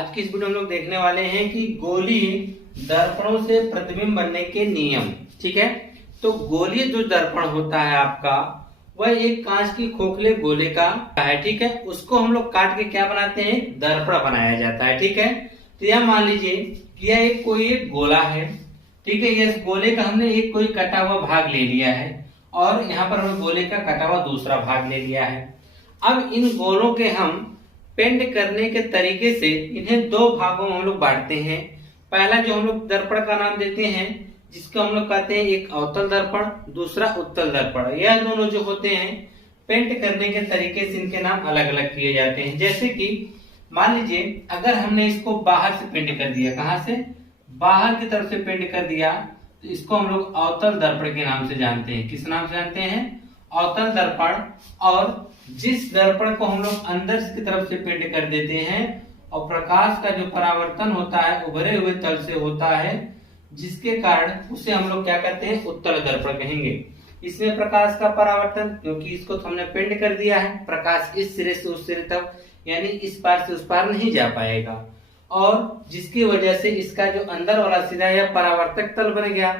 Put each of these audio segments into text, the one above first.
आज की इस वीडियो में हम लोग देखने वाले हैं कि गोलीय दर्पणों से प्रतिबिंब बनने के नियम। ठीक है, तो गोलीय जो दर्पण होता है आपका, वह एक कांच की खोखले गोले का है। ठीक है, उसको हम लोग काट के क्या बनाते हैं, दर्पण बनाया जाता है। ठीक है, तो यह मान लीजिए कि यह एक गोला है। ठीक है, इस गोले का हमने एक कोई कटा हुआ भाग ले लिया है और यहाँ पर हमने गोले का कटा हुआ दूसरा भाग ले लिया है। अब इन गोलों के हम पेंट करने के तरीके से इन्हें दो भागों में हम लोग बांटते हैं। पहला जो हम लोग दर्पण का नाम देते हैं, जिसको हम लोग कहते हैं एक अवतल दर्पण, दूसरा उत्तल दर्पण। यह दोनों जो होते हैं पेंट करने के तरीके से इनके नाम अलग अलग किए जाते हैं। जैसे कि मान लीजिए अगर हमने इसको बाहर से पेंट कर दिया, कहां से, बाहर की तरफ से पेंट कर दिया, तो इसको हम लोग अवतल दर्पण के नाम से जानते हैं। किस नाम से जानते हैं, अवतल दर्पण। और जिस दर्पण को हम लोग अंदर की तरफ से पेंट कर देते हैं और प्रकाश का जो परावर्तन होता है उभरे हुए तल से होता है, जिसके कारण उसे हम लोग क्या कहते हैं, उत्तल दर्पण कहेंगे। इसमें प्रकाश का परावर्तन, क्योंकि इसको तो हमने पेंट कर दिया है, प्रकाश इस सिरे से उस सिरे तक यानी इस पार से उस पार नहीं जा पाएगा, और जिसकी वजह से इसका जो अंदर वाला सिरा या परावर्तक तल बन गया।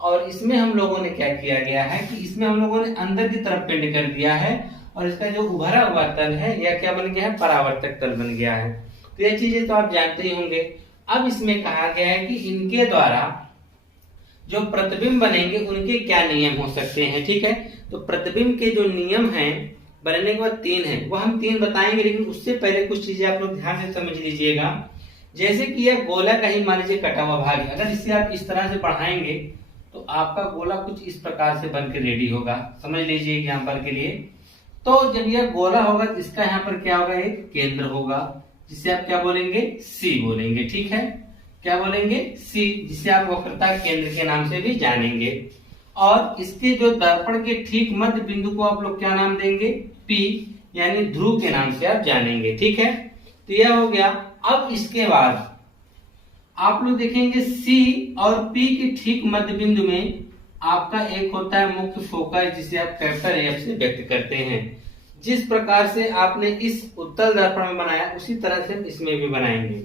और इसमें हम लोगों ने क्या किया गया है कि इसमें हम लोगों ने अंदर की तरफ पेंट कर दिया है और इसका जो उभरा हुआ तल है यह क्या बन गया है, परावर्तक तल बन गया है। तो ये चीजें तो आप जानते ही होंगे। अब इसमें कहा गया है कि इनके द्वारा जो प्रतिबिंब बनेंगे उनके क्या नियम हो सकते हैं। ठीक है, तो प्रतिबिंब के जो नियम हैं बनने के बाद तीन है, वो हम तीन बताएंगे, लेकिन उससे पहले कुछ चीजें आप लोग ध्यान से समझ लीजिएगा। जैसे कि यह गोला का ही मान लीजिए कटा हुआ भाग है, अगर इसे आप इस तरह से बढ़ाएंगे तो आपका गोला कुछ इस प्रकार से बन के रेडी होगा। समझ लीजिए एग्जाम्पल के लिए, तो जब यह गोला होगा तो इसका यहाँ पर क्या होगा, एक केंद्र होगा, जिसे आप क्या बोलेंगे, सी बोलेंगे। ठीक है, क्या बोलेंगे, सी, जिसे आप वक्रता केंद्र के नाम से भी जानेंगे। और इसके जो दर्पण के ठीक मध्य बिंदु को आप लोग क्या नाम देंगे, पी, यानी ध्रुव के नाम से आप जानेंगे। ठीक है, तो यह हो गया। अब इसके बाद आप लोग देखेंगे सी और पी के ठीक मध्य बिंदु में आपका एक होता है मुख्य फोकस, जिसे आप कैपिटल एफ से व्यक्त करते हैं। जिस प्रकार से आपने इस उत्तल दर्पण में बनाया उसी तरह से इसमें भी बनाएंगे।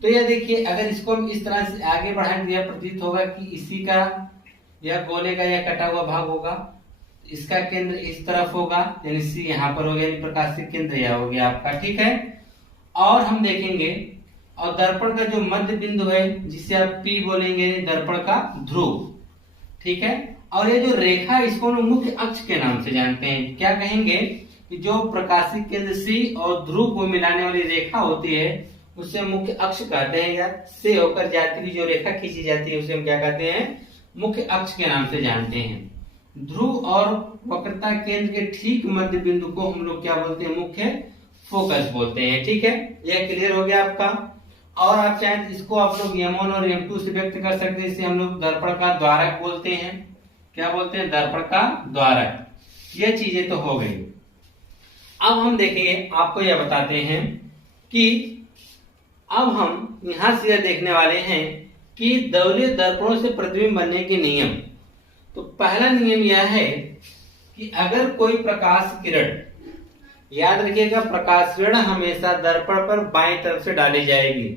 तो यह देखिए, अगर इसको हम इस तरह से आगे बढ़ाएं तो यह प्रतीत होगा कि इसी का यह गोले का यह कटा हुआ भाग होगा, इसका केंद्र इस तरफ होगा, यानी सी यहाँ पर हो गया, प्रकाश से केंद्र यह हो गया आपका। ठीक है, और हम देखेंगे और दर्पण का जो मध्य बिंदु है जिसे आप पी बोलेंगे, दर्पण का ध्रुव। ठीक है, और ये जो रेखा इसको हम मुख्य अक्ष के नाम से जानते हैं। क्या कहेंगे कि जो प्रकाशिक केंद्र सी और ध्रुव को मिलाने वाली रेखा होती है उसे मुख्य अक्ष कहते हैं, या से होकर जाती हुई जो रेखा खींची जाती है उसे हम क्या कहते हैं, मुख्य अक्ष के नाम से जानते हैं। ध्रुव और वक्रता केंद्र के ठीक मध्य बिंदु को हम लोग क्या बोलते हैं, मुख्य फोकस बोलते हैं। ठीक है, यह क्लियर हो गया आपका। और आप चाहें इसको आप लोग M1 और M2 से व्यक्त कर सकते हैं, इसे हम लोग दर्पण का द्वारक बोलते हैं। क्या बोलते हैं, दर्पण का द्वारक। यह चीजें तो हो गई। अब हम देखेंगे, आपको यह बताते हैं कि अब हम यहां से यह देखने वाले हैं कि दौरे दर्पणों से प्रतिबिंब बनने के नियम। तो पहला नियम यह है कि अगर कोई प्रकाश किरण, याद रखिएगा प्रकाश किरण हमेशा दर्पण पर बाईं तरफ से डाली जाएगी,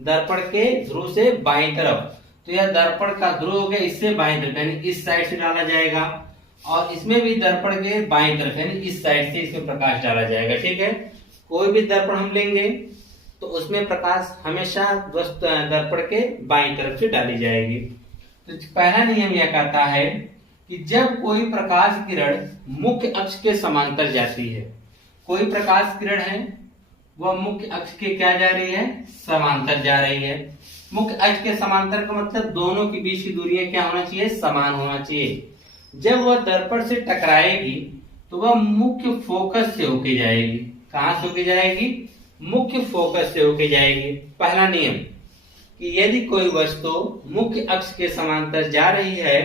दर्पण के ध्रुव से बाईं तरफ। तो यह दर्पण का ध्रुव हो गया, इससे बाईं तरफ यानी इस साइड से डाला जाएगा, और इसमें भी दर्पण के बाईं तरफ यानी इस साइड से इसमें प्रकाश डाला जाएगा। ठीक है, कोई भी दर्पण हम लेंगे तो उसमें प्रकाश हमेशा दर्पण के बाईं तरफ से डाली जाएगी। तो पहला नियम यह कहता है कि जब कोई प्रकाश किरण मुख्य अक्ष के समांतर जाती है, कोई प्रकाश किरण है वह मुख्य अक्ष के क्या जा रही है, समांतर जा रही है। मुख्य अक्ष के समांतर का मतलब दोनों के बीच की दूरियां क्या होना चाहिए, समान होना चाहिए। जब वह दर्पण से टकराएगी तो वह मुख्य फोकस से होके जाएगी। कहां से होके जाएगी, मुख्य फोकस से होके जाएगी। पहला नियम कि यदि कोई वस्तु मुख्य अक्ष के समांतर जा रही है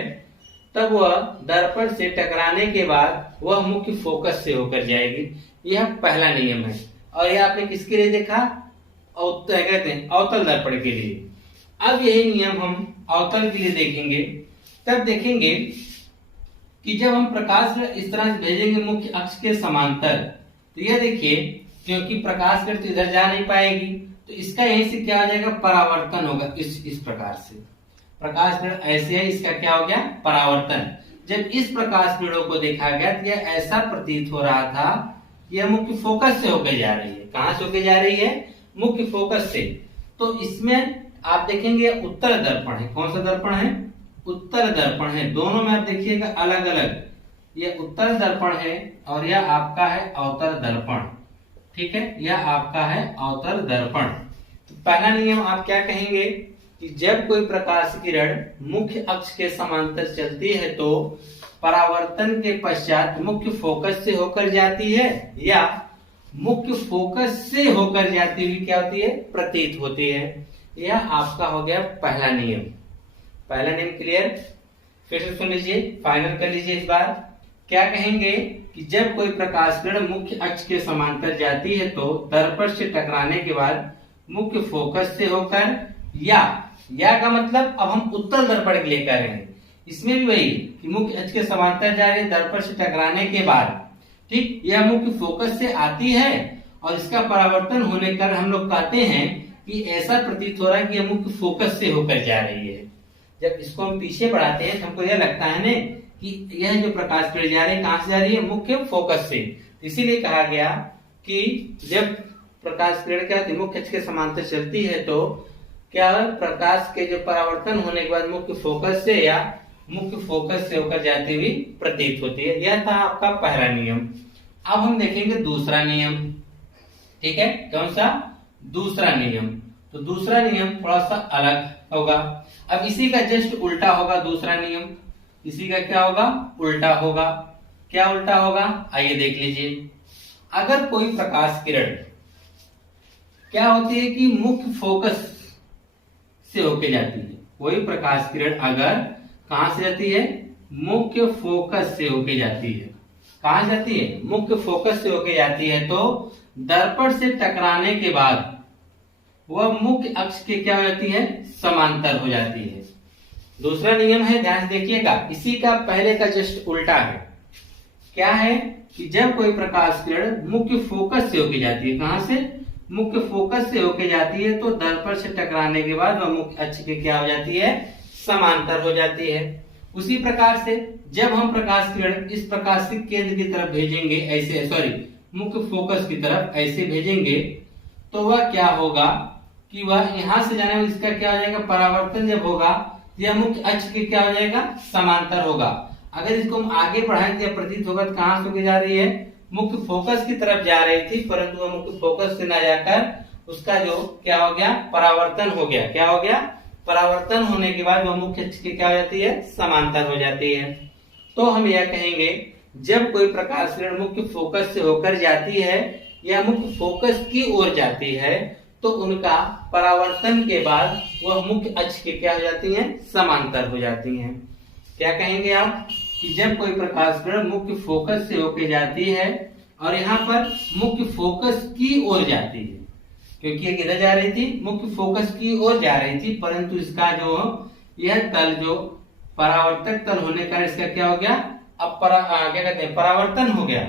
तब वह दर्पण से टकराने के बाद वह मुख्य फोकस से होकर जाएगी। यह पहला नियम है। और यह आपने किसके लिए देखा, कहते हैं अवतल दर्पण के लिए। अब यही नियम हम अवतल के लिए देखेंगे। तब देखेंगे कि जब हम प्रकाश इस तरह से भेजेंगे मुख्य अक्ष के समांतर, तो यह देखिए क्योंकि प्रकाश किरण तो इधर जा नहीं पाएगी, तो इसका यहीं से क्या हो जाएगा, परावर्तन होगा। इस प्रकार से प्रकाश किरण ऐसे है, इसका क्या हो गया, परावर्तन। जब इस प्रकाश किरणों को देखा गया तो यह ऐसा प्रतीत हो रहा था कि यह मुख्य फोकस से होकर जा रही है। कहां से होकर जा रही है, मुख्य फोकस से। तो इसमें आप देखेंगे उत्तर दर्पण है। कौन सा दर्पण है, उत्तर दर्पण है। दोनों में आप देखिएगा अलग अलग, यह उत्तर दर्पण है और यह आपका है अवतर दर्पण। ठीक है, यह आपका है अवतर दर्पण। तो पहला नियम आप क्या कहेंगे कि जब कोई प्रकाश किरण मुख्य अक्ष के समांतर चलती है तो परावर्तन के पश्चात मुख्य फोकस से होकर जाती है, या मुख्य फोकस से होकर जाती हुई क्या होती है, प्रतीत होती है। यह आपका हो गया पहला नियम। पहला नियम क्लियर, फिर से सुन लीजिए, फाइनल कर लीजिए इस बार। क्या कहेंगे कि जब कोई प्रकाश किरण मुख्य अक्ष के समांतर जाती है तो दर्पण से टकराने के बाद मुख्य फोकस से होकर, या का मतलब अब हम उत्तर दर्पण के लिए कह रहे हैं, इसमें भी वही कि मुख्य अक्ष के समांतर जा रही है, दर्पण से टकराने के बाद, ठीक, यह मुख्य फोकस से आती है और इसका परावर्तन होने कर हम लोग कहते हैं कि ऐसा प्रतीत हो रहा है कि यह मुख्य फोकस से होकर जा रही है। जब इसको हम पीछे बढ़ाते हैं तो हमको यह लगता है ना कि यह जो प्रकाश किरण जा रही है कहां से जा रही है, मुख्य फोकस से। इसीलिए कहा गया कि जब प्रकाश किरण क्या होती है, मुख्य अक्ष के समांतर चलती है तो क्या प्रकाश के जो परावर्तन होने के बाद मुख्य फोकस से या मुख्य फोकस से होकर जाती हुई प्रतीत होती है। यह था आपका पहला नियम। अब हम देखेंगे दूसरा नियम। ठीक है, कौन सा, दूसरा नियम। तो दूसरा नियम थोड़ा सा अलग होगा। अब इसी का जस्ट उल्टा होगा दूसरा नियम। इसी का क्या होगा, उल्टा होगा। क्या उल्टा होगा, आइए देख लीजिए। अगर कोई प्रकाश किरण क्या होती है कि मुख्य फोकस से होके जाती है, कोई प्रकाश किरण अगर कहां से जाती है, मुख्य फोकस से होके जाती है। कहां जाती है, मुख्य फोकस से होके जाती है तो दर्पण से टकराने के बाद वह मुख्य अक्ष के क्या हो जाती है, समांतर हो जाती है। दूसरा नियम है, ध्यान से देखिएगा, इसी का पहले का जस्ट उल्टा है। क्या है कि जब कोई प्रकाश किरण मुख्य फोकस से होके जाती है, कहां से, मुख्य फोकस से होके जाती है तो दर्पण से टकराने के बाद वह मुख्य अक्ष के क्या हो जाती है, समांतर हो जाती है। उसी प्रकार से जब हम प्रकाश किरण इस प्रकाश के केंद्र की तरफ भेजेंगे, ऐसे सॉरी मुख्य फोकस की तरफ ऐसे भेजेंगे तो वह क्या होगा कि वह यहां से जाने में इसका क्या हो जाएगा, परावर्तन जब होगा यह मुख्य अक्ष के क्या हो जाएगा, समांतर होगा। अगर इसको हम आगे बढ़ाएंगे प्रतीत होगा तो कहां से होके जा रही है, मुख्य फोकस की तरफ जा रही थी, परंतु वह मुख्य फोकस से ना जाकर उसका जो क्या हो गया, परावर्तन हो गया। क्या हो गया, परावर्तन होने के बाद वह मुख्य अक्ष के क्या हो जाती है, समांतर हो जाती है। तो हम यह कहेंगे जब कोई प्रकाश किरण मुख्य फोकस से होकर जाती है या मुख्य फोकस की ओर जाती है तो उनका परावर्तन के बाद वह मुख्य अक्ष के क्या हो जाती हैं, समांतर हो जाती हैं। क्या कहेंगे आप कि जब कोई प्रकाश किरण मुख्य फोकस से होकर जाती है और यहाँ पर मुख्य फोकस की ओर जाती है, क्योंकि ये किधर जा रही थी, मुख्य फोकस की ओर जा रही थी, परंतु इसका जो यह तल जो परावर्तक तल होने का इसका क्या हो गया, अब क्या कहते हैं, परावर्तन हो गया।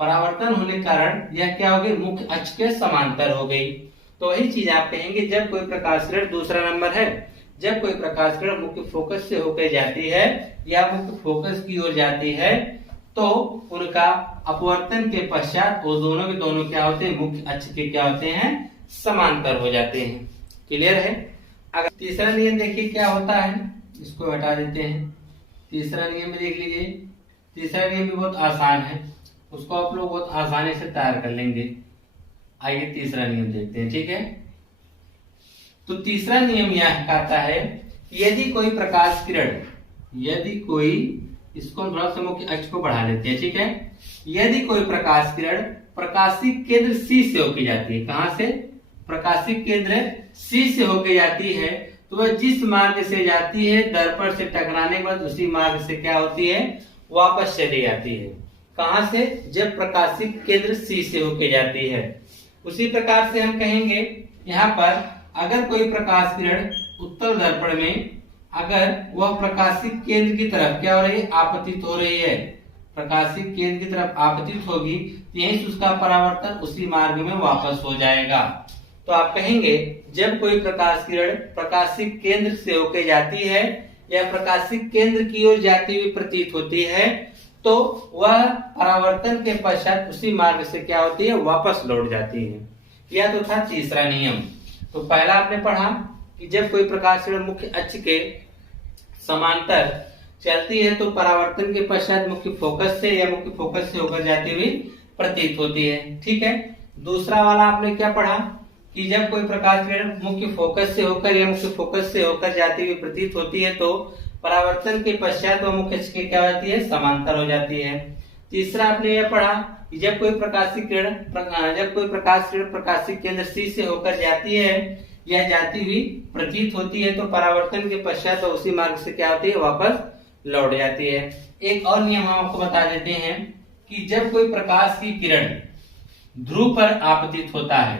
परावर्तन होने के कारण यह क्या हो गई, मुख्य अक्ष के समांतर हो गई। तो वही चीज आप कहेंगे जब कोई प्रकाश किरण, दूसरा नंबर है, जब कोई प्रकाश किरण मुख्य फोकस से होकर जाती है या मुख्य फोकस की ओर जाती है तो उनका अपवर्तन के पश्चात वो दोनों के दोनों क्या होते हैं, मुख्य अक्ष के क्या होते हैं, समांतर हो जाते हैं। क्लियर है। अगर तीसरा नियम देखिए क्या होता है, इसको हटा देते हैं। तीसरा नियम भी देख लीजिए। तीसरा नियम भी बहुत आसान है, उसको आप लोग बहुत आसानी से तैयार कर लेंगे। आइए तीसरा नियम देखते हैं। ठीक है, तो तीसरा नियम यह कहता है कि यदि कोई प्रकाश किरण, यदि कोई, इसको हम थोड़ा सा मुख्य अक्ष को बढ़ा लेते हैं। ठीक है, यदि कोई प्रकाश किरण प्रकाशिक केंद्र सी से होकर जाती है, कहां से, प्रकाशिक केंद्र सी से होकर जाती है तो वह जिस मार्ग से जाती है दर्पण से टकराने के बाद उसी मार्ग से क्या होती है, वापस चली जाती है। कहां से, जब प्रकाशिक केंद्र सी से होकर जाती है। उसी प्रकार से हम कहेंगे यहाँ पर अगर कोई प्रकाश किरण उत्तर दर्पण में अगर वह प्रकाशिक केंद्र की तरफ क्या हो रही है, आपतित हो रही है, प्रकाशिक केंद्र की तरफ आपतित होगी तो यहीं से उसका परावर्तन उसी मार्ग में वापस हो जाएगा। तो आप कहेंगे जब कोई प्रकाश किरण प्रकाशित केंद्र से होकर जाती है या प्रकाशित केंद्र की ओर जाती हुई प्रतीत होती है तो वह परावर्तन के पश्चात उसी मार्ग से क्या होती है, वापस लौट जाती है। यह तो था तीसरा नियम। तो पहला आपने पढ़ा कि जब कोई प्रकाश किरण मुख्य अक्ष के समांतर चलती है तो परावर्तन के पश्चात मुख्य फोकस से या मुख्य फोकस से होकर जाती हुई प्रतीत होती है। ठीक है। दूसरा वाला आपने क्या पढ़ा कि जब कोई प्रकाश किरण मुख्य फोकस से होकर या मुख्य फोकस से होकर जाती हुई प्रतीत होती है तो परावर्तन के पश्चात वह मुख्य अक्ष के क्या होती है, समांतर हो जाती है। तीसरा आपने यह पढ़ा कि जब कोई प्रकाश किरण प्रकाशित केंद्र C से होकर जाती है या जाती हुई प्रतीत होती है तो परावर्तन के पश्चात उसी मार्ग से क्या होती है, वापस लौट जाती है। एक और नियम हम आपको बता देते हैं कि जब कोई प्रकाश की किरण ध्रुव पर आपतित होता है,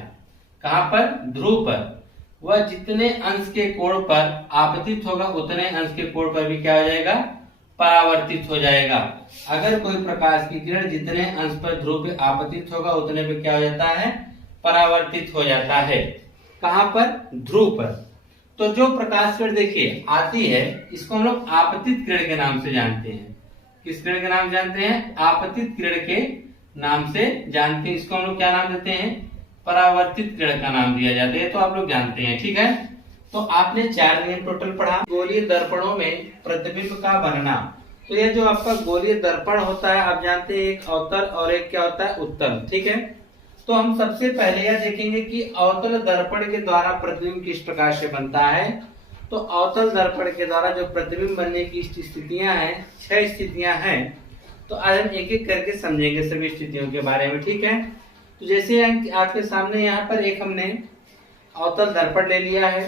कहां पर, ध्रुव पर, वह जितने अंश के कोण पर आपतित होगा उतने अंश के कोण पर भी क्या हो जाएगा, परावर्तित हो जाएगा। अगर कोई प्रकाश की किरण जितने अंश पर ध्रुव पे आपतित होगा उतने पे क्या हो जाता है, परावर्तित हो जाता है। कहां पर, ध्रुव पर। तो जो प्रकाश किरण देखिए आती है इसको हम लोग आपतित किरण के नाम से जानते हैं। किस किरण के नाम जानते हैं, आपतित किरण के नाम से जानते हैं। इसको हम लोग क्या नाम देते हैं, परावर्तित किरण का नाम दिया जाता है। तो आप लोग जानते हैं। ठीक है। तो आपने 4 नियम टोटल पढ़ा। गोलीय दर्पणों में प्रतिबिंब का बनना। तो ये जो आपका गोलीय दर्पण होता है आप जानते हैं एक अवतल और एक क्या होता है, उत्तल। ठीक है। तो हम सबसे पहले यह देखेंगे कि अवतल दर्पण के द्वारा प्रतिबिंब किस प्रकार से बनता है। तो अवतल दर्पण के द्वारा जो प्रतिबिंब बनने की स्थितियां हैं, 6 स्थितियां हैं। तो आज हम एक एक करके समझेंगे सभी स्थितियों के बारे में। ठीक है। तो जैसे आपके सामने यहाँ पर एक हमने अवतल दर्पण ले लिया है।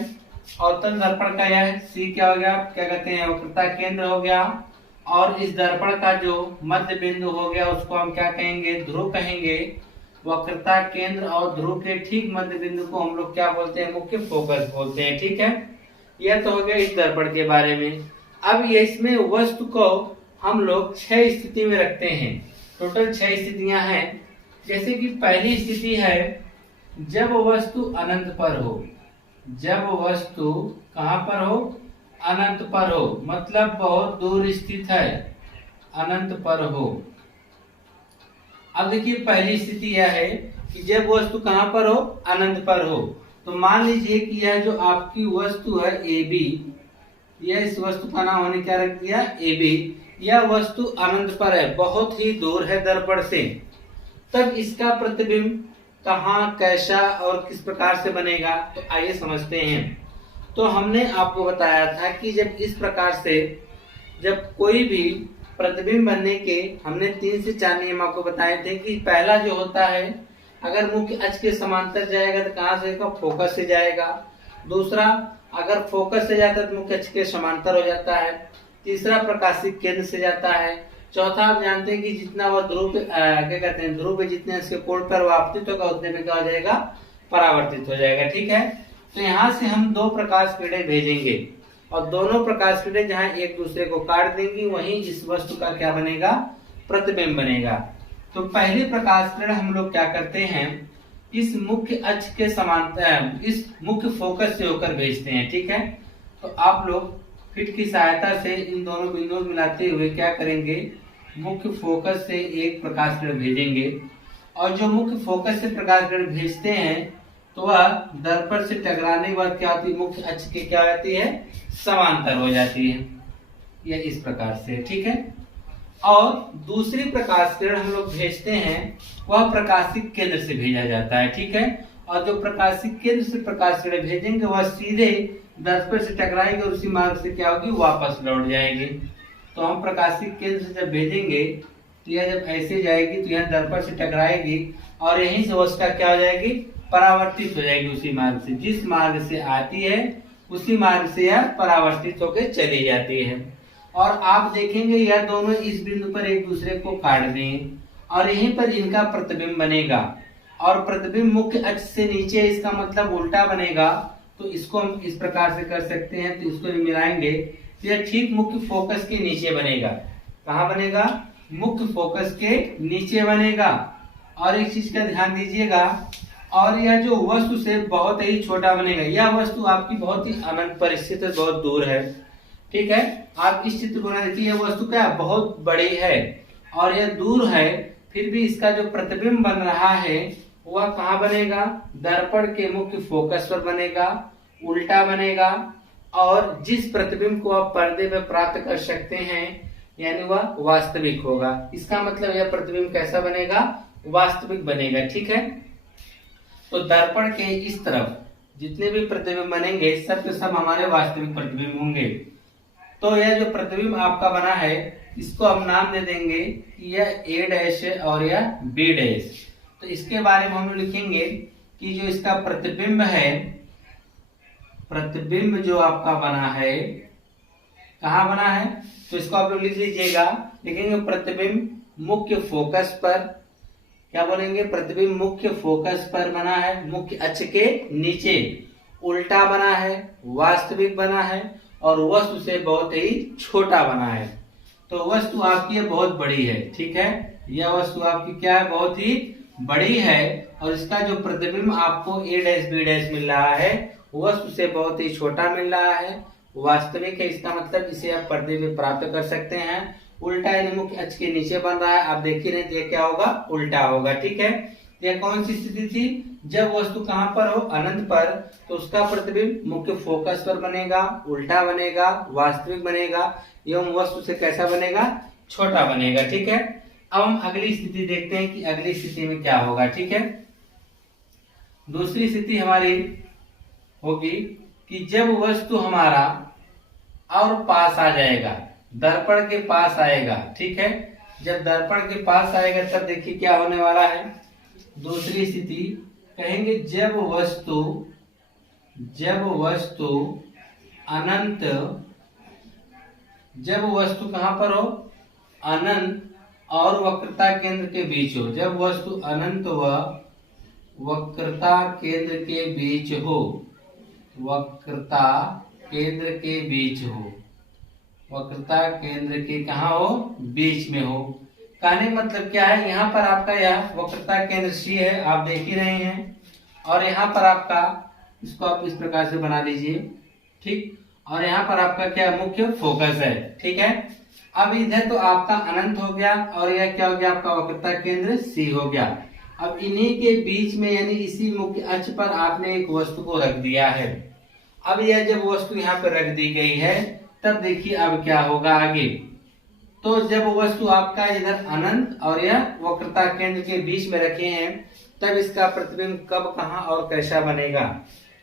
अवतल दर्पण का यह C क्या हो गया, क्या कहते हैं, वक्रता केंद्र हो गया। और इस दर्पण का जो मध्य बिंदु हो गया उसको हम क्या कहेंगे, ध्रुव कहेंगे। वक्रता केंद्र और ध्रुव के ठीक मध्य बिंदु को हम लोग क्या बोलते हैं, मुख्य फोकस बोलते हैं। ठीक है। यह तो हो गया इस दर्पण के बारे में। अब ये इसमें वस्तु को हम लोग 6 स्थिति में रखते हैं। टोटल 6 स्थितियां हैं। जैसे कि पहली स्थिति है जब वस्तु अनंत पर हो। जब वस्तु कहां पर हो, अनंत पर हो, मतलब बहुत दूर स्थित है, अनंत पर हो। अब देखिए पहली स्थिति यह है कि जब वस्तु कहां पर हो, अनंत पर हो। तो मान लीजिए कि यह जो आपकी वस्तु है AB, यह इस वस्तु का नाम हमने क्या रख दिया, AB। यह वस्तु अनंत पर है, बहुत ही दूर है दर्पण से। तब इसका प्रतिबिंब कहां, कैसा और किस प्रकार से बनेगा, तो आइए समझते हैं। तो हमने आपको बताया था कि जब इस प्रकार से जब कोई भी प्रतिबिंब बनने के हमने 3 से 4 नियम आपको बताए थे कि पहला जो होता है अगर मुख्य अक्ष के समांतर जाएगा तो कहां से जाएगा, फोकस से जाएगा। दूसरा अगर फोकस से जाता है तो मुख्य अक्ष के समांतर हो जाता है। तीसरा प्रकाशित केंद्र से जाता है। चौथा आप जानते हैं कि जितना वह ध्रुव पे क्या कहते हैं, ध्रुव पे जितने इसके कोण पर वो आपतित होगा उतने पे क्या हो जाएगा, परावर्तित हो जाएगा। ठीक है। तो यहाँ से हम 2 प्रकाश किरणें भेजेंगे और दोनों प्रकाश किरणें जहाँ एक दूसरे को काट देंगी वहीं इस वस्तु का क्या बनेगा, प्रतिबिंब बनेगा। तो पहली प्रकाश किरण हम लोग क्या करते हैं, इस मुख्य अक्ष के समांतर इस मुख्य फोकस से होकर भेजते हैं। ठीक है। तो आप लोग फिट की सहायता से इन दोनों बिंदुओं मिलाते हुए क्या करेंगे, मुख्य फोकस से एक प्रकाश किरण भेजेंगे। और जो मुख्य फोकस से प्रकाश किरण भेजते हैं तो वह दर्पण से टकराने के बाद क्या होती है, मुख्य अक्ष के क्या होती है, समांतर हो जाती है। यह इस प्रकार से। ठीक है। और दूसरी प्रकाश किरण हम लोग भेजते हैं वह प्रकाशित केंद्र से भेजा जाता है। ठीक है। और जो प्रकाशित केंद्र से प्रकाश किरण भेजेंगे वह सीधे दर्पण से टकराएगी और उसी मार्ग से क्या होगी, वापस लौट जाएगी। तो हम प्रकाशित केंद्र से जब भेजेंगे तो यह जब ऐसे जाएगी तो यह दर्पण से टकराएगी और यहीं से उसका क्या हो जाएगी, परावर्तित हो जाएगी उसी मार्ग से। जिस मार्ग से आती है उसी मार्ग से यह परावर्तित होकर चली जाती है। और आप देखेंगे यह दोनों इस बिंदु पर एक दूसरे को काट देंगे और यहीं पर इनका प्रतिबिंब बनेगा। और प्रतिबिंब मुख्य अक्ष से नीचे, इसका मतलब उल्टा बनेगा। तो इसको हम इस प्रकार से कर सकते हैं। तो इसको मिलाएंगे तो यह ठीक मुख्य फोकस के नीचे बनेगा। कहाँ बनेगा, मुख्य फोकस के नीचे बनेगा। और एक चीज का ध्यान दीजिएगा, और यह जो वस्तु से बहुत ही छोटा बनेगा। यह वस्तु आपकी बहुत ही अनंत पर स्थित है, बहुत दूर है। ठीक है, आप इस चित्र को देखिए, यह वस्तु क्या है, बहुत बड़ी है और यह दूर है, फिर भी इसका जो प्रतिबिंब बन रहा है वह कहाँ बनेगा, दर्पण के मुख्य फोकस पर बनेगा, उल्टा बनेगा। और जिस प्रतिबिंब को आप पर्दे में प्राप्त कर सकते हैं यानी वह वास्तविक होगा। इसका मतलब यह प्रतिबिंब कैसा बनेगा, वास्तविक बनेगा। ठीक है, तो दर्पण के इस तरफ जितने भी प्रतिबिंब बनेंगे सब के सब हमारे वास्तविक प्रतिबिंब होंगे। तो यह जो प्रतिबिंब आपका बना है इसको हम नाम दे देंगे कि यह A डैश है और यह B डैश। तो इसके बारे में हम लिखेंगे कि जो इसका प्रतिबिंब है, प्रतिबिंब जो आपका बना है कहाँ बना है, तो इसको आप लोग लिख लीजिएगा। लिखेंगे प्रतिबिंब मुख्य फोकस पर, क्या बोलेंगे, प्रतिबिंब मुख्य फोकस पर बना है, मुख्य अक्ष के नीचे, उल्टा बना है, वास्तविक बना है और वस्तु से बहुत ही छोटा बना है। तो वस्तु आपकी बहुत बड़ी है। ठीक है, यह वस्तु आपकी क्या है, बहुत ही बड़ी है और इसका जो प्रतिबिंब आपको A डैश B डैश मिल रहा है वस्तु से बहुत ही छोटा मिल रहा है, वास्तविक है। इसका मतलब इसे आप पर्दे में प्राप्त कर सकते हैं। उल्टा यानी मुख्य अक्ष के नीचे बन रहा है, आप देख ही रहे क्या होगा, उल्टा होगा। ठीक है, यह कौन सी स्थिति थी, जब वस्तु कहां पर हो, अनंत पर, तो उसका प्रतिबिंब मुख्य फोकस पर बनेगा, उल्टा बनेगा, वास्तविक बनेगा एवं वस्तु से कैसा बनेगा, छोटा बनेगा। ठीक है, अब हम अगली स्थिति देखते हैं कि अगली स्थिति में क्या होगा। ठीक है, दूसरी स्थिति हमारी होगी कि जब वस्तु हमारा और पास आ जाएगा, दर्पण के पास आएगा। ठीक है, जब दर्पण के पास आएगा तब देखिए क्या होने वाला है। दूसरी स्थिति कहेंगे जब वस्तु अनंत, जब वस्तु कहां पर हो, अनंत और वक्रता केंद्र के बीच हो। जब वस्तु अनंत व वक्रता केंद्र के बीच हो, वक्रता केंद्र के बीच हो, वक्रता केंद्र के कहा हो, बीच में हो। कहने मतलब क्या है, यहाँ पर आपका यह वक्रता केंद्र C है, आप देख ही रहे हैं, और यहाँ पर आपका, इसको आप इस प्रकार से बना लीजिए। ठीक, और यहाँ पर आपका क्या मुख्य फोकस है। ठीक है, अब इधर तो आपका अनंत हो गया और यह क्या हो गया, आपका वक्रता केंद्र C हो गया। अब इन्हीं के बीच में यानी इसी मुख्य अक्ष पर आपने एक वस्तु को रख दिया है। अब यह जब वस्तु यहाँ पर रख दी गई है तब देखिए अब क्या होगा आगे। तो जब वस्तु आपका इधर अनंत और यह वक्रता केंद्र के बीच में रखे हैं तब इसका प्रतिबिंब कब, कहां और कैसा बनेगा।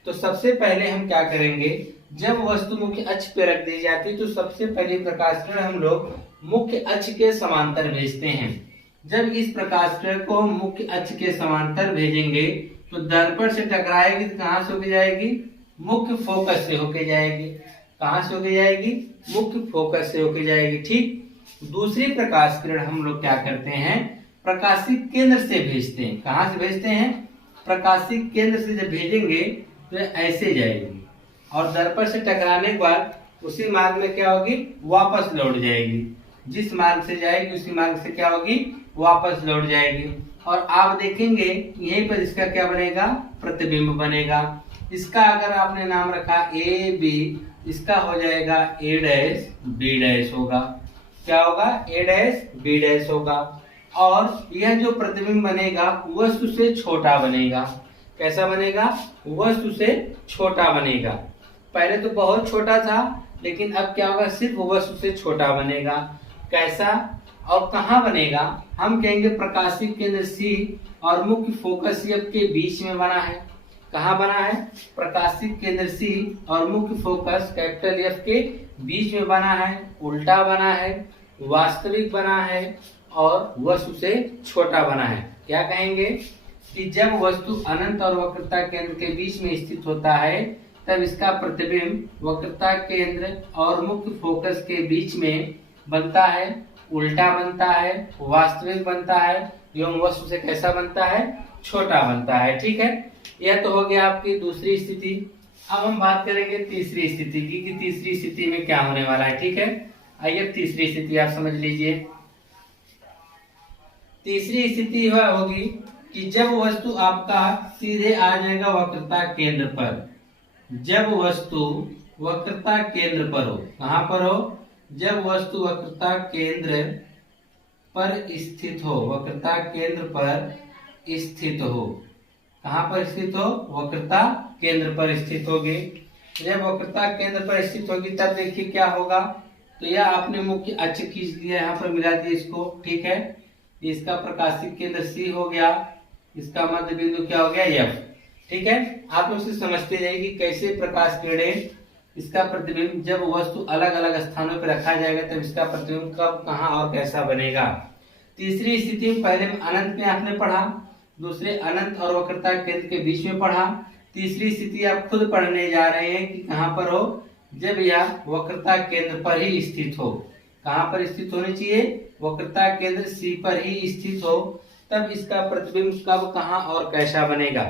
तो सबसे पहले हम क्या करेंगे, जब वस्तु मुख्य अक्ष पे रख दी जाती है तो सबसे पहले प्रकाश किरण हम लोग मुख्य अक्ष के समांतर भेजते हैं। जब इस प्रकाश किरण को मुख्य अक्ष के समांतर भेजेंगे तो दर्पण से टकराएगी तो कहां से होके जाएगी, मुख्य फोकस से होके जाएगी। कहां से होके जाएगी, मुख्य फोकस से होके जाएगी। ठीक, दूसरी प्रकाश किरण हम लोग क्या करते हैं, प्रकाशिक केंद्र से भेजते हैं। कहां से भेजते हैं, प्रकाशिक केंद्र से जब भेजेंगे तो ऐसे जाएगी और दर्पण से टकराने के बाद उसी मार्ग में क्या होगी, वापस लौट जाएगी। जिस मार्ग से जाएगी उसी मार्ग से क्या होगी, वापस लौट जाएगी। और आप देखेंगे यहीं पर इसका क्या बनेगा, प्रतिबिंब बनेगा। इसका अगर आपने नाम रखा A B, इसका हो जाएगा A डैश B डैश होगा। क्या होगा, A डैश B डैश होगा। और यह जो प्रतिबिंब बनेगा वस्तु से छोटा बनेगा। कैसा बनेगा, वस्तु से छोटा बनेगा। पहले तो बहुत छोटा था लेकिन अब क्या होगा, सिर्फ वस्तु से छोटा बनेगा। कैसा और कहाँ बनेगा, हम कहेंगे प्रकाशिक केंद्र C और मुख्य फोकस F के बीच में बना है। कहाँ बना है, प्रकाशिक केंद्र C और मुख्य फोकस कैपिटल F के बीच में बना है, उल्टा बना है, वास्तविक बना है और वस्तु से छोटा बना है। क्या कहेंगे कि जब वस्तु अनंत और वक्रता केंद्र के बीच में स्थित होता है तब इसका प्रतिबिंब वक्रता केंद्र और मुख्य फोकस के बीच में बनता है, उल्टा बनता है, वास्तविक बनता है एवं वस्तु से कैसा बनता है, छोटा बनता है। ठीक है, यह तो हो गया आपकी दूसरी स्थिति। अब हम बात करेंगे तीसरी स्थिति की कि तीसरी स्थिति में क्या होने वाला है। ठीक है, आइए तीसरी स्थिति आप समझ लीजिए। तीसरी स्थिति होगी कि जब वस्तु आपका सीधे आ जाएगा वक्रता केंद्र पर, जब वस्तु वक्रता केंद्र पर हो, कहां पर हो, जब वस्तु वक्रता केंद्र पर स्थित हो, वक्रता केंद्र पर स्थित हो, कहां पर स्थित हो, वक्रता केंद्र पर स्थित होगी। जब वक्रता केंद्र पर स्थित होगी तब देखिए क्या होगा, तो यह आपने मुख्य अक्ष खींच दिया, यहाँ पर मिला दिया इसको, ठीक है। इसका प्रकाशिक केंद्र सी हो गया, इसका मध्य बिंदु क्या हो गया, एफ, ठीक है। आप लोग से समझते जाएगी कैसे प्रकाश किरणें इसका प्रतिबिंब जब वस्तु अलग अलग स्थानों पर रखा जाएगा तब इसका प्रतिबिंब कब, कहां और कैसा बनेगा। तीसरी स्थिति में पहले अनंत में आपने पढ़ा, दूसरे अनंत और वक्रता केंद्र के बीच में पढ़ा, तीसरी स्थिति आप खुद पढ़ने जा रहे हैं कि कहां पर हो, जब यह वक्रता केंद्र पर ही स्थित हो। कहां पर स्थित होनी चाहिए, वक्रता केंद्र सी पर ही स्थित हो, तब इसका प्रतिबिंब कब, कहां और कैसा बनेगा,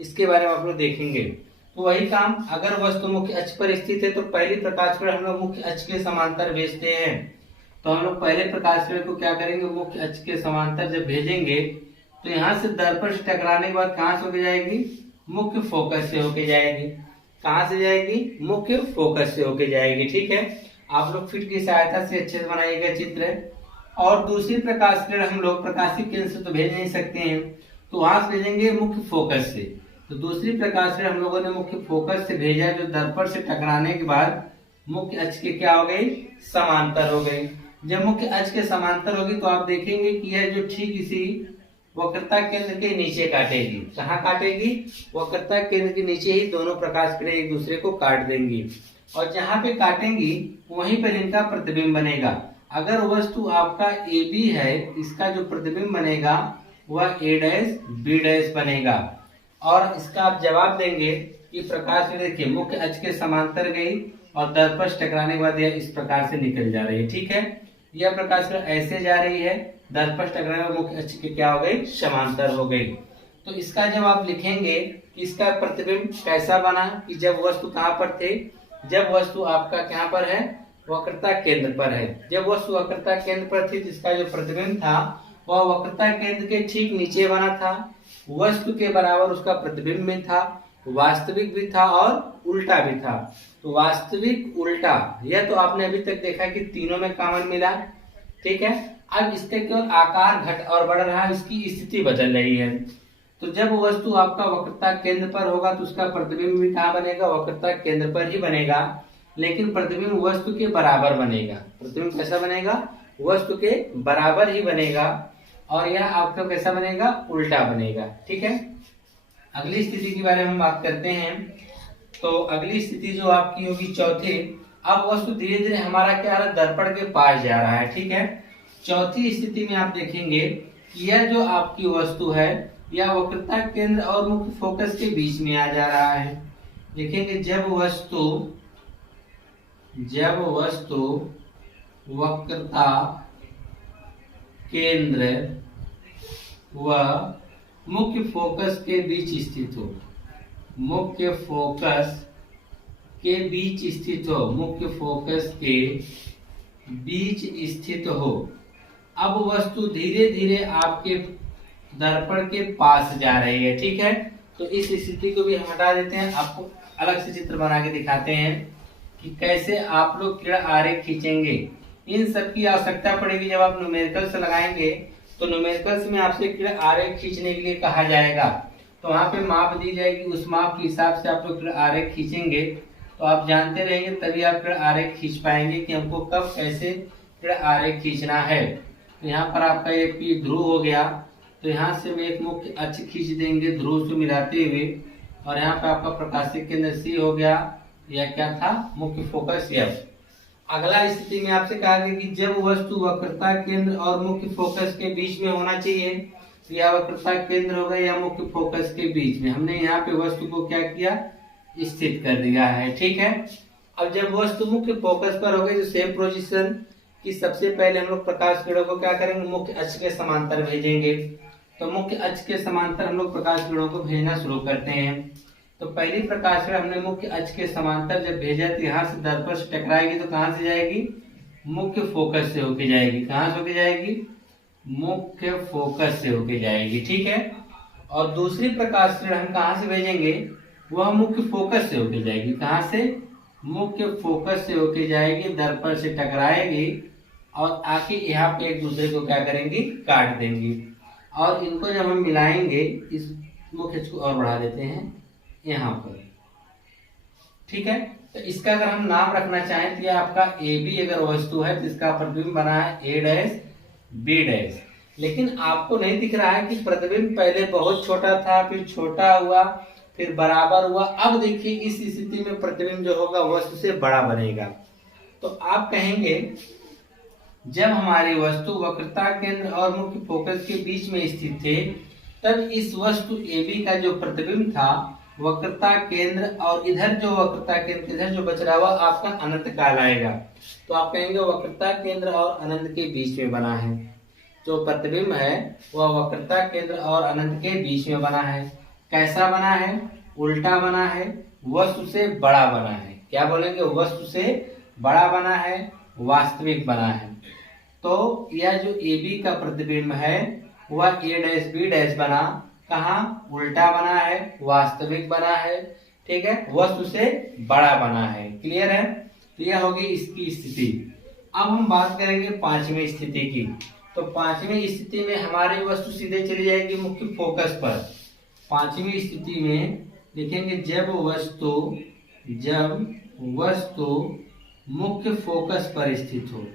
इसके बारे में आप लोग देखेंगे। तो वही काम, अगर वस्तु मुख्य अक्ष पर स्थित है तो पहली प्रकाश किरण हम लोग मुख्य अक्ष के समांतर भेजते हैं। तो हम लोग पहले प्रकाश किरण को क्या करेंगे, मुख्य अक्ष के समांतर जब भेजेंगे तो यहाँ से दर्पण से टकराने के बाद कहां से होके जाएगी, मुख्य फोकस से होके जाएगी। कहां से जाएगी, मुख्य फोकस से होके जाएगी, ठीक है। आप लोग फिट की सहायता से अच्छे से बनाइएगा चित्र। और दूसरी प्रकाश किरण हम लोग प्रकाशिक केंद्र से तो भेज नहीं सकते हैं, तो वहां से भेजेंगे मुख्य फोकस से। तो दूसरी प्रकाश किरण हम लोगों ने मुख्य फोकस से भेजा, जो दर्पण से टकराने के बाद मुख्य अक्ष के क्या हो गई, समांतर हो गई। जब मुख्य अक्ष के समांतर होगी तो आप देखेंगे कि यह जो ठीक इसी वक्रता केंद्र के नीचे काटेगी। कहाँ काटेगी, वक्रता केंद्र के नीचे ही दोनों प्रकाश किरण एक दूसरे को काट देंगी, और जहां पे काटेंगी वहीं पर इनका प्रतिबिंब बनेगा। अगर वस्तु आपका ए बी है, इसका जो प्रतिबिंब बनेगा वह ए डैश बी डैश बनेगा। और इसका आप जवाब देंगे कि प्रकाश किरण देखिए मुख्य अक्ष के समांतर गई और दर्पण से टकराने के बाद यह इस प्रकार से निकल जा रही है, ठीक है। यह प्रकाश किरण ऐसे जा रही है, दर्पण से टकराने में मुख्य अक्ष के क्या हो गई, समांतर हो गई। तो इसका जब आप लिखेंगे इसका प्रतिबिंब कैसा बना, कि जब वस्तु कहां पर थे, जब वस्तु आपका कहां पर है, वक्रता केंद्र पर है। जब वस्तु वक्रता केंद्र पर थी तो इसका जो प्रतिबिंब था वह वक्रता केंद्र के ठीक नीचे बना था, वस्तु के बराबर उसका प्रतिबिंब भी था, वास्तविक भी था और उल्टा भी था। तो वास्तविक, उल्टा, यह तो आपने अभी तक देखा कि तीनों में कॉमन मिला, ठीक है। अब इसके केवल आकार घट और बढ़ रहा है, इसकी स्थिति बदल रही है। तो जब वस्तु आपका वक्रता केंद्र पर होगा तो उसका प्रतिबिंब भी कहाँ बनेगा, वक्रता केंद्र पर ही बनेगा, लेकिन प्रतिबिंब वस्तु के बराबर बनेगा। प्रतिबिंब कैसा बनेगा, वस्तु के बराबर ही बनेगा, और यह आपका कैसा बनेगा, उल्टा बनेगा, ठीक है। अगली स्थिति के बारे में हम बात करते हैं। तो अगली स्थिति जो आपकी होगी चौथी, अब वस्तु धीरे धीरे हमारा क्या रहा, दर्पण के पास जा रहा है, ठीक है। चौथी स्थिति में आप देखेंगे यह जो आपकी वस्तु है यह वक्रता केंद्र और मुख्य फोकस के बीच में आ जा रहा है। देखेंगे जब वस्तु वक्रता केंद्र व मुख्य फोकस के बीच स्थित हो, मुख्य फोकस के बीच स्थित हो, मुख्य फोकस के बीच स्थित हो। अब वस्तु धीरे धीरे आपके दर्पण के पास जा रही है, ठीक है। तो इस स्थिति को भी हम हटा देते हैं, आपको अलग से चित्र बना के दिखाते हैं कि कैसे आप लोग किरण आरेख खींचेंगे। इन सब की आवश्यकता पड़ेगी जब आप न्यूमेरिकल्स लगाएंगे, तो न्यूमेरिकल्स में आपसे किरण आरेख खींचने के लिए कहा जाएगा, तो वहां पे माप दी जाएगी, उस माप के हिसाब से आप लोग किरण आरेख खींचेंगे। तो आप जानते रहेंगे तभी आप किरण आरेख खींच पाएंगे कि हमको कब कैसे किरण आरेख खींचना है। तो यहाँ पर आपका एक पी ध्रुव हो गया, तो यहाँ से हम एक मुख्य अक्ष खींच देंगे ध्रुव से मिलाते हुए, और यहाँ पे आपका प्रकाशिक केंद्र सी हो गया, यह क्या था, मुख्य फोकस एफ। अगला स्थिति में आपसे कहा गया कि जब वस्तु वक्रता केंद्र और मुख्य फोकस के बीच में होना चाहिए, तो यह वक्रता केंद्र होगा या मुख्य फोकस के बीच में। हमने यहाँ पे वस्तु को क्या किया, स्थित कर दिया है, ठीक है। अब जब वस्तु मुख्य फोकस पर हो गई तो सेम पोजीशन कि सबसे पहले हम लोग प्रकाश किरणों को क्या करेंगे, मुख्य अक्ष के समांतर भेजेंगे। तो मुख्य अक्ष के समांतर हम लोग प्रकाश किरणों को भेजना शुरू करते हैं। तो पहली प्रकाश किरण हमने मुख्य अक्ष के समांतर जब भेजा तो यहाँ से दर्पण से टकराएगी तो कहाँ से जाएगी, मुख्य फोकस से होके जाएगी। कहाँ से होके जाएगी, मुख्य फोकस से होके जाएगी, ठीक है। और दूसरी प्रकाश किरण हम कहाँ से भेजेंगे, वह मुख्य फोकस से होके जाएगी। कहाँ से, मुख्य फोकस से होके जाएगी, दर्पण से टकराएगी और आके यहाँ पे एक दूसरे को क्या करेंगी, काट देंगी। और इनको जब हम मिलाएंगे, इस मुख्य को और बढ़ा देते हैं यहाँ पर, ठीक है। तो इसका अगर हम नाम रखना चाहें तो ये आपका ए बी अगर वस्तु है तो इसका प्रतिबिंब बना है ए डैश बी डैश। लेकिन आपको नहीं दिख रहा है कि प्रतिबिंब पहले बहुत छोटा था, फिर छोटा हुआ, फिर बराबर हुआ। अब देखिए इस स्थिति में प्रतिबिंब जो होगा वस्तु से बड़ा बनेगा। तो आप कहेंगे जब हमारी वस्तु वक्रता केंद्र और मुख्य फोकस के बीच में स्थित थे, तब इस वस्तु AB का जो प्रतिबिंब था वक्रता केंद्र और इधर जो वक्रता केंद्र इधर जो बच रहा हुआ आपका अनंत कहलाएगा। तो आप कहेंगे वक्रता केंद्र और अनंत के बीच में बना है। जो प्रतिबिंब है वह वक्रता केंद्र और अनंत के बीच में बना है। कैसा बना है, उल्टा बना है, वस्तु से बड़ा बना है। क्या बोलेंगे, वस्तु से बड़ा बना है, वास्तविक बना है। तो यह जो AB का प्रतिबिंब है वह A डैश B डैश बना, कहाँ, उल्टा बना है, वास्तविक बना है, ठीक है, वस्तु से बड़ा बना है। क्लियर है। तो यह होगी इसकी स्थिति। अब हम बात करेंगे पांचवी स्थिति की। तो पांचवी स्थिति में हमारी वस्तु सीधे चली जाएगी मुख्य फोकस पर। पांचवी स्थिति में लिखेंगे जब वस्तु मुख्य फोकस पर स्थित हो।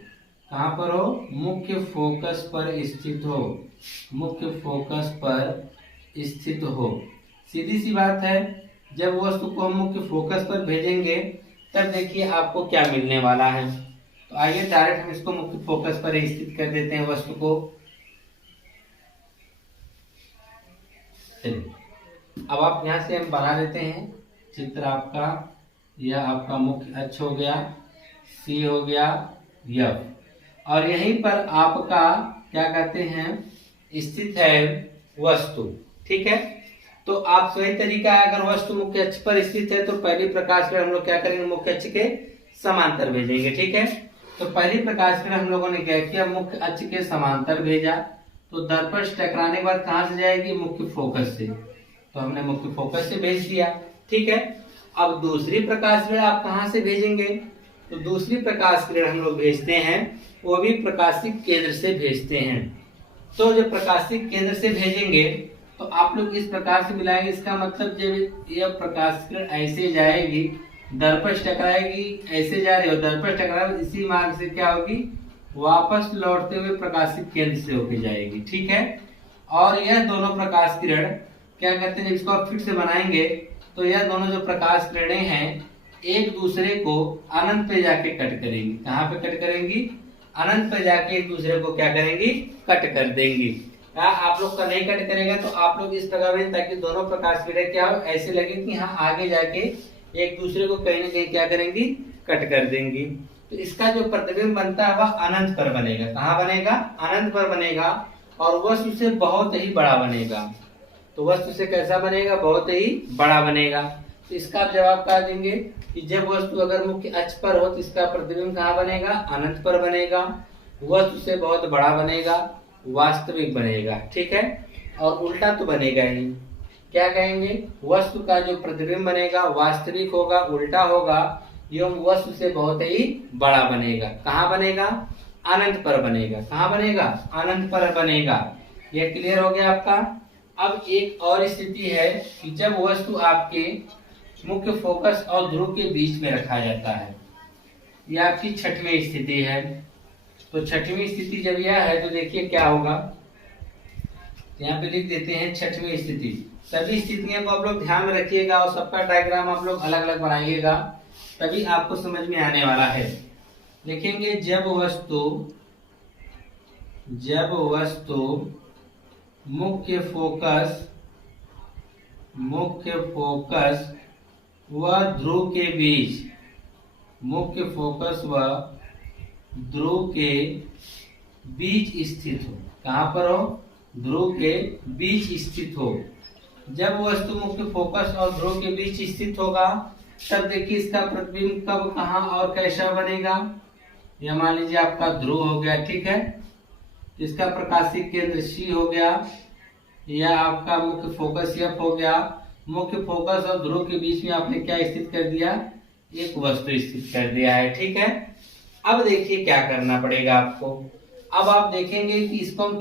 कहाँ पर हो, मुख्य फोकस पर स्थित हो, मुख्य फोकस पर स्थित हो। सीधी सी बात है, जब वस्तु को हम मुख्य फोकस पर भेजेंगे तब देखिए आपको क्या मिलने वाला है। तो आइए डायरेक्ट हम इसको मुख्य फोकस पर स्थित कर देते हैं वस्तु को। अब आप यहाँ से हम बना देते हैं चित्र आपका। यह आपका मुख्य अक्ष हो गया, सी हो गया, F, और यहीं पर आपका क्या कहते हैं स्थित है वस्तु, ठीक है। तो आप सही तरीका है, अगर वस्तु मुख्य अक्ष पर स्थित है तो पहली प्रकाश किरण हम लोग क्या करेंगे, मुख्य अक्ष के समांतर भेजेंगे, ठीक है। तो पहली प्रकाश किरण हम लोगों ने क्या किया, मुख्य अक्ष के समांतर भेजा। तो दर्पण से टकराने के बाद कहां से जाएगी, मुख्य फोकस से। तो हमने मुख्य फोकस से भेज दिया, ठीक है। अब दूसरी प्रकाश किरण आप कहां से भेजेंगे, तो दूसरी प्रकाश किरण हम लोग भेजते हैं वो भी प्रकाशिक केंद्र से भेजते हैं। तो जब प्रकाशिक केंद्र से भेजेंगे तो आप लोग इस प्रकार से मिलाएंगे। इसका मतलब जब यह प्रकाश किरण ऐसे जाएगी, दर्पण से टकराएगी, ऐसे जा रही है, दर्पण से टकरा इसी मार्ग से क्या होगी, वापस लौटते हुए प्रकाशिक केंद्र से होके जाएगी, ठीक है। और यह दोनों प्रकाश किरण क्या करते हैं, इसको आप फिर से बनाएंगे तो यह दोनों जो प्रकाश किरणें हैं एक दूसरे को अनंत पे जाके कट करेंगी। कहाँ पे कट करेंगी, अनंत पे जाके एक दूसरे को क्या करेंगी, कट कर देंगी। आप लोग का नहीं कट करेगा तो आप लोग इस प्रकार में, ताकि दोनों प्रकाश किरणें क्या हो, ऐसे लगे कि हाँ आगे जाके एक दूसरे को कहीं ना कहीं क्या करेंगी, कट कर देंगी। तो इसका जो प्रतिबिंब बनता है वह अनंत पर बनेगा। कहाँ बनेगा, अनंत पर बनेगा, और वस्तु से बहुत ही बड़ा बनेगा। तो वस्तु से कैसा बनेगा, बहुत ही बड़ा बनेगा। तो इसका आप जवाब क्या देंगे कि जब वस्तु अगर मुख्य अक्ष पर हो तो इसका प्रतिबिंब कहाँ बनेगा, अनंत पर बनेगा, वस्तु से बहुत बड़ा बनेगा, वास्तविक बनेगा, ठीक है। और उल्टा तो बनेगा ही। क्या कहेंगे, वस्तु का जो प्रतिबिंब बनेगा वास्तविक होगा, उल्टा होगा, एवं वस्तु से बहुत ही बड़ा बनेगा। कहाँ बनेगा, अनंत पर बनेगा। कहाँ बनेगा, अनंत पर बनेगा। यह क्लियर हो गया आपका। अब एक और स्थिति है कि जब वस्तु आपके मुख्य फोकस और ध्रुव के बीच में रखा जाता है। यह आपकी छठवीं स्थिति है। तो छठवीं स्थिति जब यह है तो देखिए क्या होगा, यहाँ पे लिख देते हैं छठवीं स्थिति। सभी स्थितियों को आप लोग ध्यान में रखिएगा और सबका डायग्राम आप लोग अलग अलग बनाइएगा, तभी आपको समझ में आने वाला है। लिखेंगे जब वस्तु मुख्य फोकस व ध्रुव के बीच, मुख्य फोकस व ध्रुव के बीच स्थित हो। कहाँ पर हो, ध्रुव के बीच स्थित हो। जब वस्तु मुख्य फोकस और ध्रुव के बीच स्थित होगा तब देखिए इसका प्रतिबिंब कब, कहाँ और कैसा बनेगा। यह मान लीजिए आपका ध्रुव हो गया, ठीक है। इसका प्रकाशिक केंद्र C हो गया, यह आपका मुख्य फोकस एफ हो गया। मुख्य फोकस और ध्रुव के बीच में आपने क्या स्थित कर दिया, एक वस्तु स्थित कर दिया है। ठीक है, अब देखिए क्या करना पड़ेगा आपको। अब आप देखेंगे कि इसको हम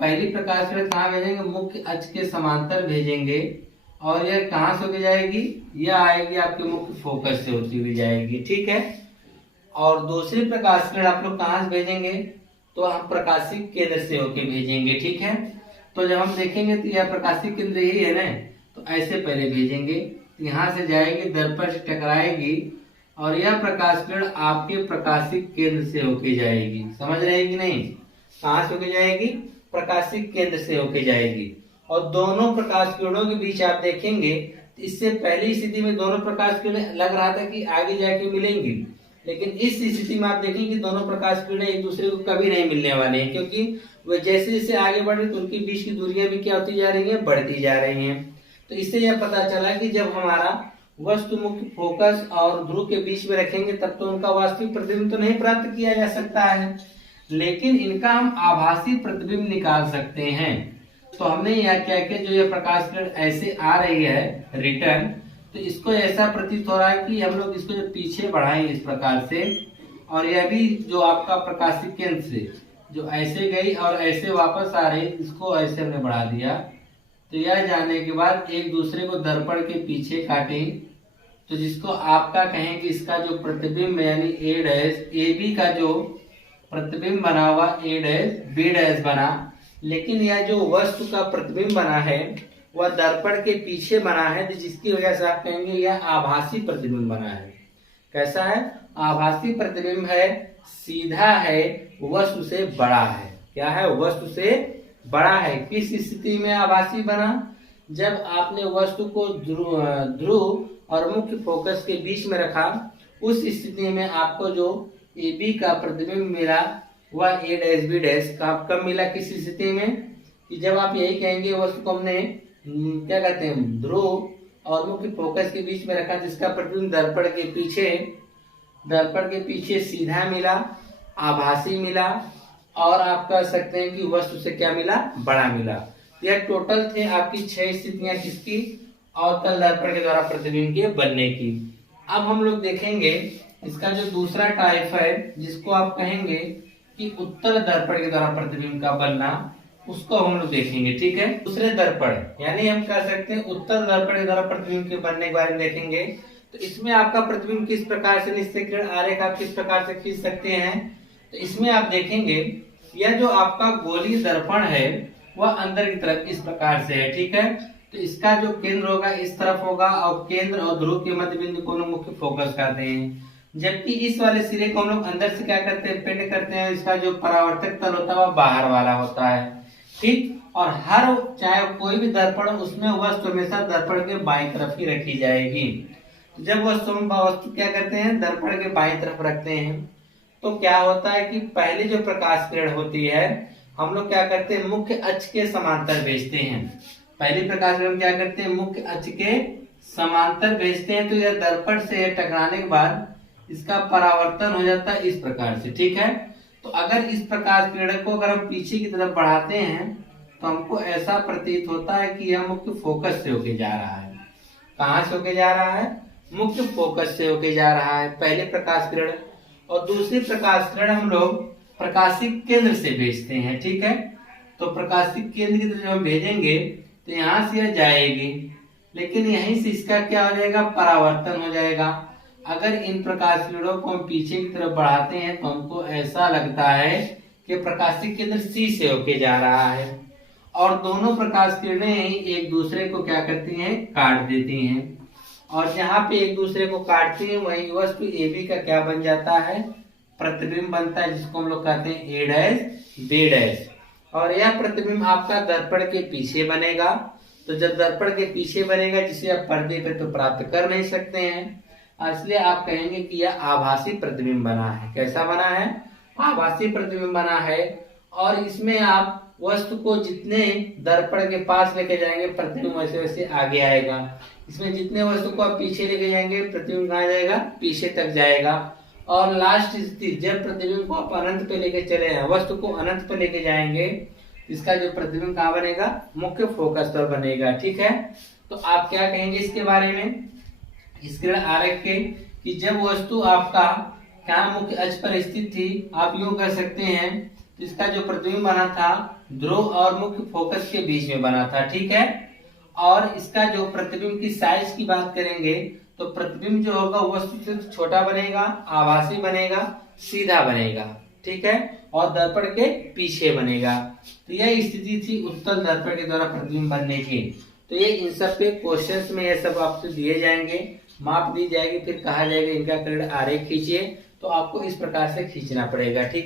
पहली प्रकाश किरण कहाँ भेजेंगे, मुख्य अक्ष के समांतर भेजेंगे और यह कहाँ से होके जाएगी, यह आएगी आपके मुख्य फोकस से होती हुई जाएगी। ठीक है, और दूसरी प्रकाश किरण आप लोग कहाँ से भेजेंगे, तो हम प्रकाशिक केंद्र से होके भेजेंगे। ठीक है, तो जब हम देखेंगे तो यह प्रकाशिक केंद्र यही है ना, तो ऐसे पहले भेजेंगे, तो यहाँ से जाएगी, दर्पण से टकराएगी और यह प्रकाश किरण आपके प्रकाशिक केंद्र से होके जाएगी। समझ रहेगी नहीं, कहाँ से होके जाएगी, प्रकाशिक केंद्र से होके जाएगी। और दोनों प्रकाश किरणों के बीच आप देखेंगे तो इससे पहली स्थिति में दोनों प्रकाश किरणें लग रहा था कि आगे जाके मिलेंगी, लेकिन इस स्थिति में आप देखेंगे कि दोनों प्रकाश किरणें एक दूसरे को कभी नहीं मिलने वाले हैं, क्योंकि वे जैसे जैसे आगे बढ़ रही तो उनके बीच की दूरियां भी क्या होती जा रही हैं, बढ़ती जा रही हैं। तो इससे यह पता चला कि जब हमारा वस्तु मुख्य फोकस और ध्रुव के बीच में रखेंगे तब तो उनका वास्तविक प्रतिबिंब तो नहीं प्राप्त किया जा सकता है, लेकिन इनका हम आभासी प्रतिबिंब निकाल सकते हैं। तो हमने यहाँ क्या किया, जो ये प्रकाश किरण ऐसे आ रही है रिटर्न, तो इसको ऐसा प्रतीत हो रहा है कि हम लोग इसको जो पीछे बढ़ाएं इस प्रकार से, और यह भी जो आपका प्रकाशिक केंद्र से जो ऐसे गई और ऐसे वापस आ रही, इसको ऐसे हमने बढ़ा दिया। तो यह जाने के बाद एक दूसरे को दर्पण के पीछे काटें, तो जिसको आपका कहेंगे इसका जो प्रतिबिंब यानी ए डैश, ए बी का जो प्रतिबिंब बना हुआ ए डैश बी डैश बना, लेकिन यह जो वस्तु का प्रतिबिंब बना है वह दर्पण के पीछे बना है, तो जिसकी वजह से आप कहेंगे यह आभासी प्रतिबिंब बना है। कैसा है, आभासी प्रतिबिंब है, सीधा है, वस्तु से बड़ा है। क्या है, वस्तु से बड़ा है। किस स्थिति में आभासी बना, जब आपने वस्तु को ध्रुव और मुख्य फोकस के बीच में रखा, उस स्थिति में आपको जो ए बी का प्रतिबिंब मिला वह ए डैश बी डैश का कब मिला, किस स्थिति में, कि जब आप यही कहेंगे वस्तु को हमने क्या कहते हैं, ध्रुव और मुख्य फोकस के बीच में रखा, जिसका प्रतिबिंब दर्पण के पीछे सीधा मिला, आभासी मिला, और आप कह सकते हैं कि वस्तु से क्या मिला, बड़ा मिला। यह टोटल थे आपकी 6 स्थितियां किसकी, अवतल दर्पण के द्वारा प्रतिबिंब के बनने की। अब हम लोग देखेंगे इसका जो दूसरा टाइप है, जिसको आप कहेंगे कि उत्तल दर्पण के द्वारा प्रतिबिंब का बनना, उसको हम लोग देखेंगे। ठीक है, दूसरे दर्पण यानी हम कह सकते हैं उत्तल दर्पण के द्वारा प्रतिबिंब के बनने के बारे में देखेंगे। तो इसमें आपका प्रतिबिंब किस प्रकार से निश्चित किरण आरेख आप किस प्रकार से खींच सकते हैं, तो इसमें आप देखेंगे यह जो आपका गोलीय दर्पण है वह अंदर की तरफ इस प्रकार से है। ठीक है, तो इसका जो केंद्र होगा इस तरफ होगा और केंद्र और ध्रुव के मध्य बिंदु को हम मुख्य फोकस करते हैं, जबकि इस वाले सिरे को हम लोग अंदर से क्या करते हैं, पेंट करते हैं। इसका जो परावर्तक तल होता है वह बाहर वाला होता है। ठीक, और हर चाहे कोई भी दर्पण उसमें वस्तु हमेशा दर्पण के बाईं तरफ ही रखी जाएगी। जब वस्तु क्या करते हैं, दर्पण के बाईं तरफ रखते हैं, तो क्या होता है कि पहले जो प्रकाश किरण होती है हम लोग क्या करते हैं, मुख्य अक्ष के समांतर भेजते हैं। पहली प्रकाश किरण क्या करते हैं, मुख्य अक्ष के समांतर भेजते हैं, तो यह दर्पण से टकराने के बाद इसका परावर्तन हो जाता है इस प्रकार से। ठीक है, तो अगर इस प्रकाश किरण को अगर हम पीछे की तरफ बढ़ाते हैं तो हमको ऐसा प्रतीत होता है कि यह मुख्य फोकस से होके जा रहा है। कहाँ से होके जा रहा है, मुख्य फोकस से होके जा रहा है पहले प्रकाश किरण। और दूसरी प्रकाश किरण हम लोग प्रकाशिक केंद्र से भेजते हैं। ठीक है, तो प्रकाशिक केंद्र की तरफ जब हम भेजेंगे तो यहाँ से यह जाएगी, लेकिन यहीं से इसका क्या हो जाएगा, परावर्तन हो जाएगा। अगर इन प्रकाश किरणों को हम पीछे की तरफ बढ़ाते हैं तो हमको ऐसा लगता है कि प्रकाशिक केंद्र सी से होके जा रहा है, और दोनों प्रकाश किरणें ही एक दूसरे को क्या करती हैं, काट देती हैं। और जहाँ पे एक दूसरे को काटती हैं वही वस्तु ए बी का क्या बन जाता है, प्रतिबिंब बनता है, जिसको हम लोग कहते हैं ए डैश बी डैश। और यह प्रतिबिंब आपका दर्पण के पीछे बनेगा। तो जब दर्पण के पीछे बनेगा, जिसे आप पर्दे पे तो प्राप्त कर नहीं सकते हैं, इसलिए आप कहेंगे कि यह आभासी प्रतिबिंब बना है। कैसा बना है, आभासी प्रतिबिंब बना है। और इसमें आप वस्तु को जितने दर्पण के पास लेके जाएंगे प्रतिबिंब वैसे वैसे आगे आएगा। इसमें जितने वस्तु को आप पीछे लेके जाएंगे प्रतिबिंब कहाँ जाएगा, पीछे तक जाएगा। और लास्ट स्थिति जब प्रतिबिंब को आप अनंत पे लेके चले हैं, वस्तु को अनंत पे लेके जाएंगे, इसका जो प्रतिबिंब कहाँ बनेगा, मुख्य फोकस पर बनेगा। ठीक है, तो आप क्या कहेंगे इसके बारे में, इस किरण आरेख के, कि जब वस्तु आपका क्या मुख्य अक्ष पर स्थित थी, आप यूं कर सकते हैं, इसका जो प्रतिबिंब बना था ध्रुव और मुख्य फोकस के बीच में बना था। ठीक है, और इसका जो प्रतिबिंब की साइज की बात करेंगे तो प्रतिबिंब जो होगा वस्तु से छोटा बनेगा, आभासी बनेगा, सीधा बनेगा। ठीक है, और दर्पण के पीछे बनेगा। तो यह स्थिति थी उत्तल दर्पण के द्वारा प्रतिबिंब बनने की। तो ये इन सब पे क्वेश्चंस में ये सब आपसे दिए जाएंगे, माप दी जाएगी, फिर कहा जाएगा इनका किरण आरेख खींचिए, तो आपको इस प्रकार से खींचना पड़ेगा। ठीक है।